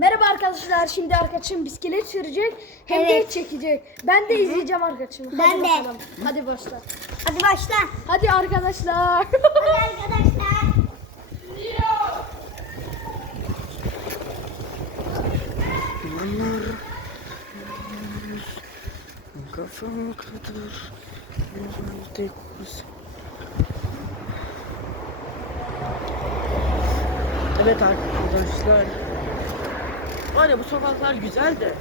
Merhaba arkadaşlar. Şimdi arkadaşım bisiklet sürecek hem Evet. de çekecek. Ben de izleyeceğim arkadaşımı. Hadi Ben de. bakalım. Hadi başla. Hadi başla. Hadi arkadaşlar. Hadi arkadaşlar. Bunlar kafam kadar tek Evet arkadaşlar. Var ya bu sokaklar güzel de.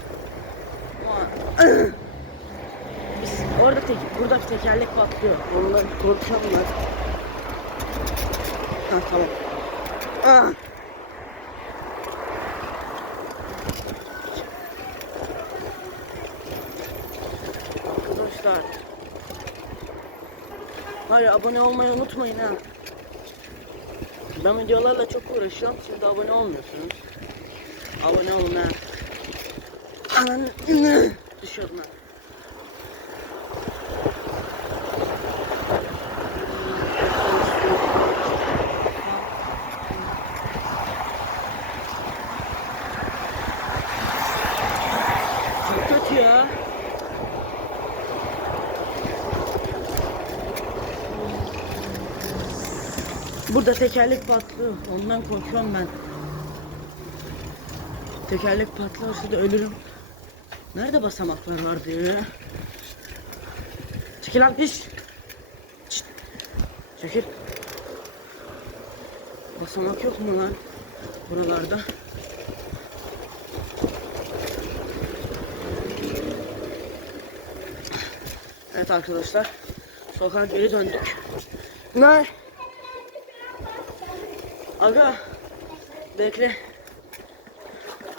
Biz orada tek, burada bir tekerlek patlıyor. Korkuyorum ben. Ha tamam. Ah. Arkadaşlar. Ya abone olmayı unutmayın ha. Ben videolarla çok uğraşıyorum. Siz de abone olmuyorsunuz. Abone olun ha. Ananı. Çok kötü ya. Burada tekerlek patlıyor. Ondan korkuyorum ben. Tekerlek patlarsa da ölürüm. Nerede basamaklar var diyor ya. Çekil lan piş. Çekil. Basamak yok mu lan? Buralarda. Evet arkadaşlar. Sokağa geri döndük. Ne? Aga. Bekle.